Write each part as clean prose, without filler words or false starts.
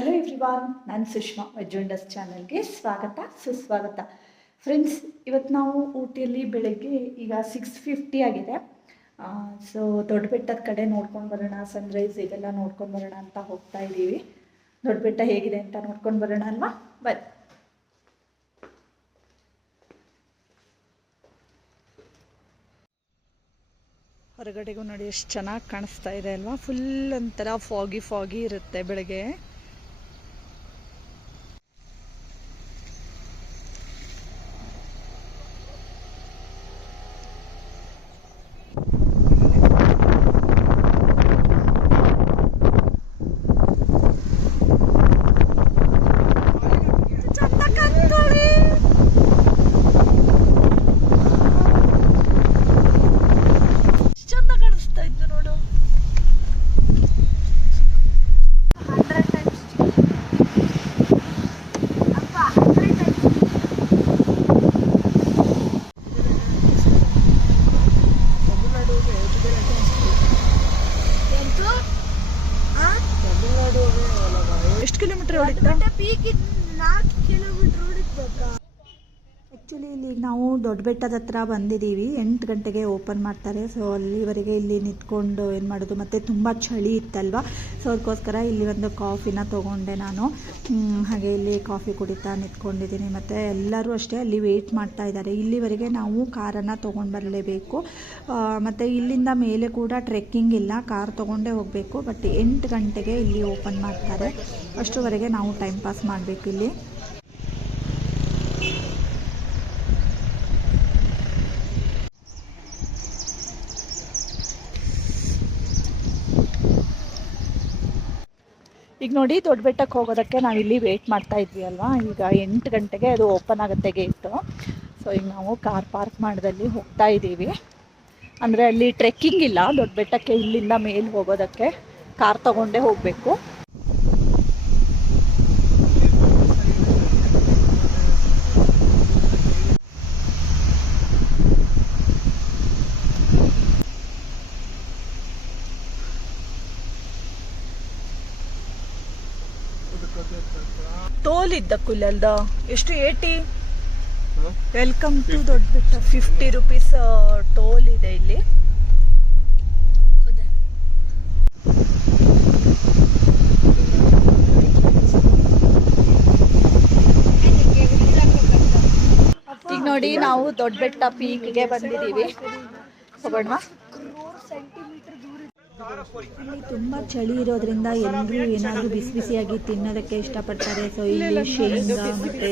Hello everyone, ನಾನು ಸುಷ್ಮಾ. ವೆಜ್ಜುಂಡಸ್ ಚಾನಲ್ಗೆ ಸ್ವಾಗತ ಸುಸ್ವಾಗತ. ಫ್ರೆಂಡ್ಸ್, ಇವತ್ತು ನಾವು ಊಟಿಯಲ್ಲಿ ಬೆಳಗ್ಗೆ ಈಗ 6:50 ಆಗಿದೆ. ಸೊ ದೊಡ್ಡ ಬೆಟ್ಟದ ಕಡೆ ನೋಡ್ಕೊಂಡು ಬರೋಣ, ಸನ್ರೈಸ್ ಇದೆಲ್ಲ ನೋಡ್ಕೊಂಡು ಬರೋಣ ಅಂತ ಹೋಗ್ತಾ ಇದ್ದೀವಿ. ದೊಡ್ಡ ಬೆಟ್ಟ ಹೇಗಿದೆ ಅಂತ ನೋಡ್ಕೊಂಡು ಬರೋಣ ಅಲ್ವಾ? ಬನ್ನಿ. ಹೊರಗಡೆಗೂ ನೋಡಿ ಎಷ್ಟು ಚೆನ್ನಾಗಿ ಕಾಣಿಸ್ತಾ ಇದೆ ಅಲ್ವಾ? ಫುಲ್ ಒಂಥರ ಫಾಗಿ ಇರುತ್ತೆ ಬೆಳಗ್ಗೆ. ಎಷ್ಟು ಕಿಲೋಮೀಟರ್ ಹೊಡಿತಾ? ಆ್ಯಕ್ಚುಲಿ ಇಲ್ಲಿ ನಾವು ದೊಡ್ಡ ಬೆಟ್ಟದ ಹತ್ರ ಬಂದಿದ್ದೀವಿ. 8 ಗಂಟೆಗೆ ಓಪನ್ ಮಾಡ್ತಾರೆ. ಸೊ ಅಲ್ಲಿವರೆಗೆ ಇಲ್ಲಿ ನಿಂತ್ಕೊಂಡು ಏನು ಮಾಡೋದು, ಮತ್ತು ತುಂಬ ಚಳಿ ಇತ್ತಲ್ವ. ಸೊ ಅದಕ್ಕೋಸ್ಕರ ಇಲ್ಲಿ ಒಂದು ಕಾಫಿನ ತೊಗೊಂಡೆ ನಾನು. ಹಾಗೆ ಇಲ್ಲಿ ಕಾಫಿ ಕುಡಿತಾ ನಿಂತ್ಕೊಂಡಿದ್ದೀನಿ. ಮತ್ತು ಎಲ್ಲರೂ ಅಷ್ಟೇ ಅಲ್ಲಿ ವೆಯ್ಟ್ ಮಾಡ್ತಾ ಇದ್ದಾರೆ. ಇಲ್ಲಿವರೆಗೆ ನಾವು ಕಾರನ್ನು ತೊಗೊಂಡು ಬರಲೇಬೇಕು. ಮತ್ತು ಇಲ್ಲಿಂದ ಮೇಲೆ ಕೂಡ ಟ್ರೆಕ್ಕಿಂಗ್ ಇಲ್ಲ, ಕಾರ್ ತೊಗೊಂಡೇ ಹೋಗಬೇಕು. ಬಟ್ 8 ಗಂಟೆಗೆ ಇಲ್ಲಿ ಓಪನ್ ಮಾಡ್ತಾರೆ. ಅಷ್ಟರವರೆಗೆ ನಾವು ಟೈಮ್ ಪಾಸ್ ಮಾಡಬೇಕು ಇಲ್ಲಿ. ಈಗ ನೋಡಿ, ದೊಡ್ಡ ಬೆಟ್ಟಕ್ಕೆ ಹೋಗೋದಕ್ಕೆ ನಾವಿಲ್ಲಿ ವೆಯ್ಟ್ ಮಾಡ್ತಾ ಇದ್ವಿ ಅಲ್ವಾ. ಈಗ 8 ಗಂಟೆಗೆ ಅದು ಓಪನ್ ಆಗುತ್ತೆ ಗೇಟು. ಸೊ ಈಗ ನಾವು ಕಾರ್ ಪಾರ್ಕ್ ಮಾಡಿದಲ್ಲಿ ಹೋಗ್ತಾ ಇದ್ದೀವಿ. ಅಂದರೆ ಅಲ್ಲಿ ಟ್ರೆಕ್ಕಿಂಗ್ ಇಲ್ಲ ದೊಡ್ಡ ಬೆಟ್ಟಕ್ಕೆ. ಇಲ್ಲಿಂದ ಮೇಲೆ ಹೋಗೋದಕ್ಕೆ ಕಾರ್ ತಗೊಂಡೇ ಹೋಗಬೇಕು. ಟೋಲ್ ಇದ್ದ ಕುಲ್ಲಲ್ದ ಎಷ್ಟು 80. ವೆಲ್ಕಮ್ ಟು ದೊಡ್ಡ ಬೆಟ್ಟ. 50 ರೂಪೀಸ್ ಟೋಲ್ ಇದೆ ಇಲ್ಲಿ. ಈಗ ನೋಡಿ, ನಾವು ದೊಡ್ಡ ಬೆಟ್ಟ ಪೀಕ್ಗೆ ಬಂದಿದ್ದೀವಿ. ಹೋಗೋಣ. ಇಲ್ಲಿ ತುಂಬ ಚಳಿ ಇರೋದ್ರಿಂದ ಎಲ್ಲರೂ ಏನಾದರೂ ಬಿಸಿ ಬಿಸಿಯಾಗಿ ತಿನ್ನೋದಕ್ಕೆ ಇಷ್ಟಪಡ್ತಾರೆ. ಸೊ ಇಲ್ಲಿ ಶೇಂಗಾ ಮತ್ತು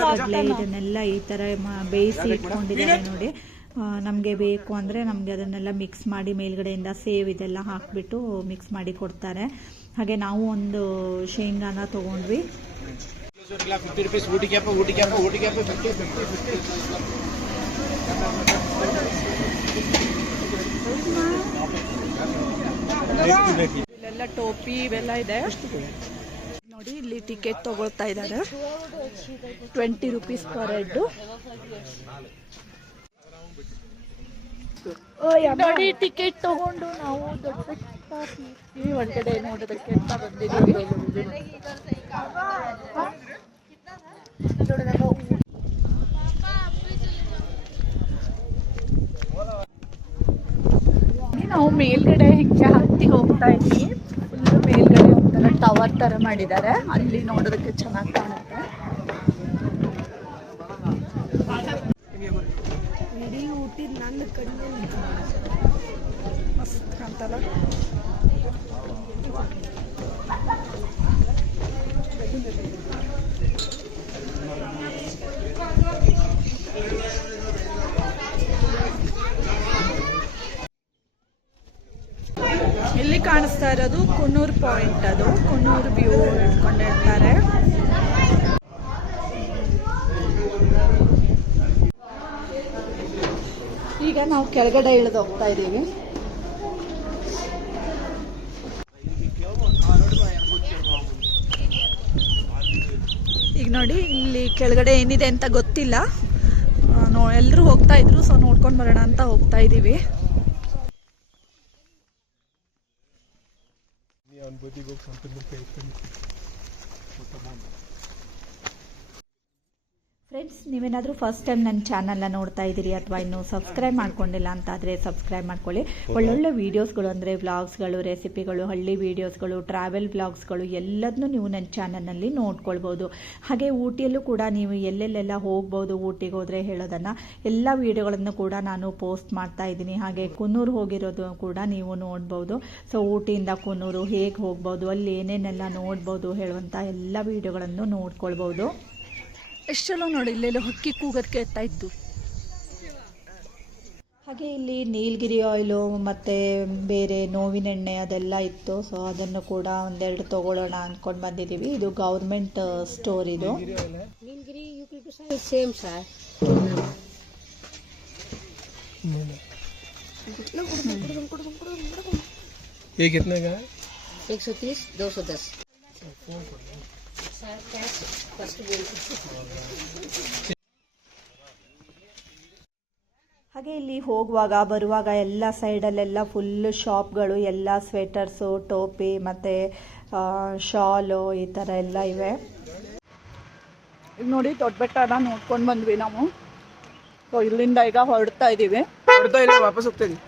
ಕಡಲೆ ಇದನ್ನೆಲ್ಲ ಈ ಥರ ಬೇಯಿಸಿ ಇಟ್ಕೊಂಡಿದ್ದಾರೆ ನೋಡಿ. ನಮಗೆ ಬೇಕು ಅಂದರೆ ನಮಗೆ ಅದನ್ನೆಲ್ಲ ಮಿಕ್ಸ್ ಮಾಡಿ ಮೇಲ್ಗಡೆಯಿಂದ ಸೇವ್ ಇದೆಲ್ಲ ಹಾಕಿಬಿಟ್ಟು ಮಿಕ್ಸ್ ಮಾಡಿ ಕೊಡ್ತಾರೆ. ಹಾಗೆ ನಾವು ಒಂದು ಶೇಂಗಾನ ತೊಗೊಂಡ್ವಿ. ಇಲ್ಲೆಲ್ಲ ಟೋಪಿ ಇವೆಲ್ಲ ಇದೆ ನೋಡಿ. ಇಲ್ಲಿ ಟಿಕೆಟ್ ತಗೊಳ್ತಾ ಇದ್ದಾರೆ. 20 ರೂಪೀಸ್ ಪರ್ ಹೆಡ್. ನೋಡಿ, ಟಿಕೆಟ್ ತಗೊಂಡು ನಾವು ದೊಡ್ಡ ಬೆಟ್ಟ ಒಳಗಡೆ ನೋಡೋದಕ್ಕೆ ಅಂತ ಬಂದಿದ್ದೀವಿ. ನಾವು ಮೇಲ್ಗಡೆ ಹಿಂಗೆ ಹತ್ತಿ ಹೋಗ್ತಾ ಇದ್ದೀವಿ. ಫುಲ್ ಮೇಲ್ಗಡೆ ಒಂಥರ ಟವರ್ ಥರ ಮಾಡಿದ್ದಾರೆ. ಅಲ್ಲಿ ನೋಡೋದಕ್ಕೆ ಚೆನ್ನಾಗಿ ಕಾಣುತ್ತೆ. ಇಡೀ ಊಟಿ ನನ್ನ ಕಡೆ ಮಸ್ತ್ ಕಾಣ್ತಲ್ಲ. ಇಲ್ಲಿ ಕಾಣಿಸ್ತಾ ಇರೋದು ಕುನ್ನೂರು ಪಾಯಿಂಟ್. ಅದು ಕುನ್ನೂರು ವ್ಯೂ ಇಟ್ಕೊಂಡಿರ್ತಾರೆ. ಈಗ ನಾವು ಕೆಳಗಡೆ ಇಳಿದು ಹೋಗ್ತಾ ಇದ್ದೀವಿ. ಈಗ ನೋಡಿ, ಇಲ್ಲಿ ಕೆಳಗಡೆ ಏನಿದೆ ಅಂತ ಗೊತ್ತಿಲ್ಲ. ಎಲ್ಲರೂ ಹೋಗ್ತಾ ಇದ್ರು. ಸೊ ನೋಡ್ಕೊಂಡು ಬರೋಣ ಅಂತ ಹೋಗ್ತಾ ಇದ್ದೀವಿ. ಬದಿಗೆ ಹೋಗಿ ಸ್ವಂತ ಮುಖ ಇಟ್ಕೊಂಡು ಫ್ರೆಂಡ್ಸ್, ನೀವೇನಾದರೂ ಫಸ್ಟ್ ಟೈಮ್ ನನ್ನ ಚಾನಲ್ನ ನೋಡ್ತಾ ಇದ್ದೀರಿ ಅಥವಾ ಇನ್ನೂ ಸಬ್ಸ್ಕ್ರೈಬ್ ಮಾಡ್ಕೊಂಡಿಲ್ಲ ಅಂತಾದರೆ ಸಬ್ಸ್ಕ್ರೈಬ್ ಮಾಡ್ಕೊಳ್ಳಿ. ಒಳ್ಳೊಳ್ಳೆ ವೀಡಿಯೋಸ್ಗಳು ಅಂದರೆ ವ್ಲಾಗ್ಸ್ಗಳು, ರೆಸಿಪಿಗಳು, ಹಳ್ಳಿ ವೀಡಿಯೋಸ್ಗಳು, ಟ್ರಾವೆಲ್ ವ್ಲಾಗ್ಸ್ಗಳು ಎಲ್ಲದನ್ನೂ ನೀವು ನನ್ನ ಚಾನಲ್ನಲ್ಲಿ ನೋಡ್ಕೊಳ್ಬೋದು. ಹಾಗೆ ಊಟಿಯಲ್ಲೂ ಕೂಡ ನೀವು ಎಲ್ಲೆಲ್ಲೆಲ್ಲ ಹೋಗ್ಬೋದು, ಊಟಿಗೆ ಹೋದರೆ ಹೇಳೋದನ್ನು ಎಲ್ಲ ವೀಡಿಯೋಗಳನ್ನು ಕೂಡ ನಾನು ಪೋಸ್ಟ್ ಮಾಡ್ತಾ ಇದ್ದೀನಿ. ಹಾಗೆ ಕುನ್ನೂರು ಹೋಗಿರೋದು ಕೂಡ ನೀವು ನೋಡ್ಬೋದು. ಸೊ ಊಟಿಯಿಂದ ಕುನ್ನೂರು ಹೇಗೆ ಹೋಗ್ಬೋದು, ಅಲ್ಲಿ ಏನೇನೆಲ್ಲ ನೋಡ್ಬೋದು ಹೇಳುವಂಥ ಎಲ್ಲ ವೀಡಿಯೋಗಳನ್ನು ನೋಡ್ಕೊಳ್ಬೋದು. ಎಷ್ಟೆಲ್ಲ ನೋಡಿ ಇಲ್ಲೆಲ್ಲ ಹೊಕ್ಕಿ ಕೂಗೋದು ಕೇಳ್ತಾ ಇದ್ದು. ಹಾಗೆ ಇಲ್ಲಿ ನೀಲಗಿರಿ ಆಯಿಲು ಮತ್ತು ಬೇರೆ ನೋವಿನ ಎಣ್ಣೆ ಅದೆಲ್ಲ ಇತ್ತು. ಸೊ ಅದನ್ನು ಕೂಡ ಒಂದೆರಡು ತೊಗೊಳ್ಳೋಣ ಅಂದ್ಕೊಂಡು ಬಂದಿದ್ದೀವಿ. ಇದು ಗೌರ್ಮೆಂಟ್ ಸ್ಟೋರ್ ಇದು. ನೀಲಗಿರಿ ಸೇಮ್ ಸರ್. ये कितने का है? 130, 210 सर कैश फर्स्ट बिल. ಹಾಗೆ ಇಲ್ಲಿ ಹೋಗುವಾಗ ಬರುವಾಗ ಎಲ್ಲ ಸೈಡಲ್ಲೆಲ್ಲ ಫುಲ್ಲು ಶಾಪ್ಗಳು, ಎಲ್ಲ ಸ್ವೆಟರ್ಸು, ಟೋಪಿ ಮತ್ತು ಶಾಲು ಈ ಥರ ಎಲ್ಲ ಇವೆ. ಈಗ ನೋಡಿ ದೊಡ್ಡ ಬೆಟ್ಟನ ನೋಡ್ಕೊಂಡು ಬಂದ್ವಿ ನಾವು. ಸೊ ಇಲ್ಲಿಂದ ಈಗ ಹೊರಡ್ತಾ ಇದ್ದೀವಿ. ಹೊರಡ್ತಾ ಇಲ್ಲ, ವಾಪಸ್ ಹೋಗ್ತಾ ಇದೀವಿ.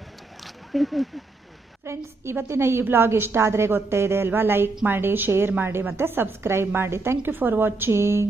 ಫ್ರೆಂಡ್ಸ್, ಇವತ್ತಿನ ಈ ವ್ಲಾಗ್ ಇಷ್ಟ ಆದರೆ ಗೊತ್ತೇ ಇದೆ ಅಲ್ವಾ, ಲೈಕ್ ಮಾಡಿ, ಶೇರ್ ಮಾಡಿ ಮತ್ತು ಸಬ್ಸ್ಕ್ರೈಬ್ ಮಾಡಿ. Thank you for watching.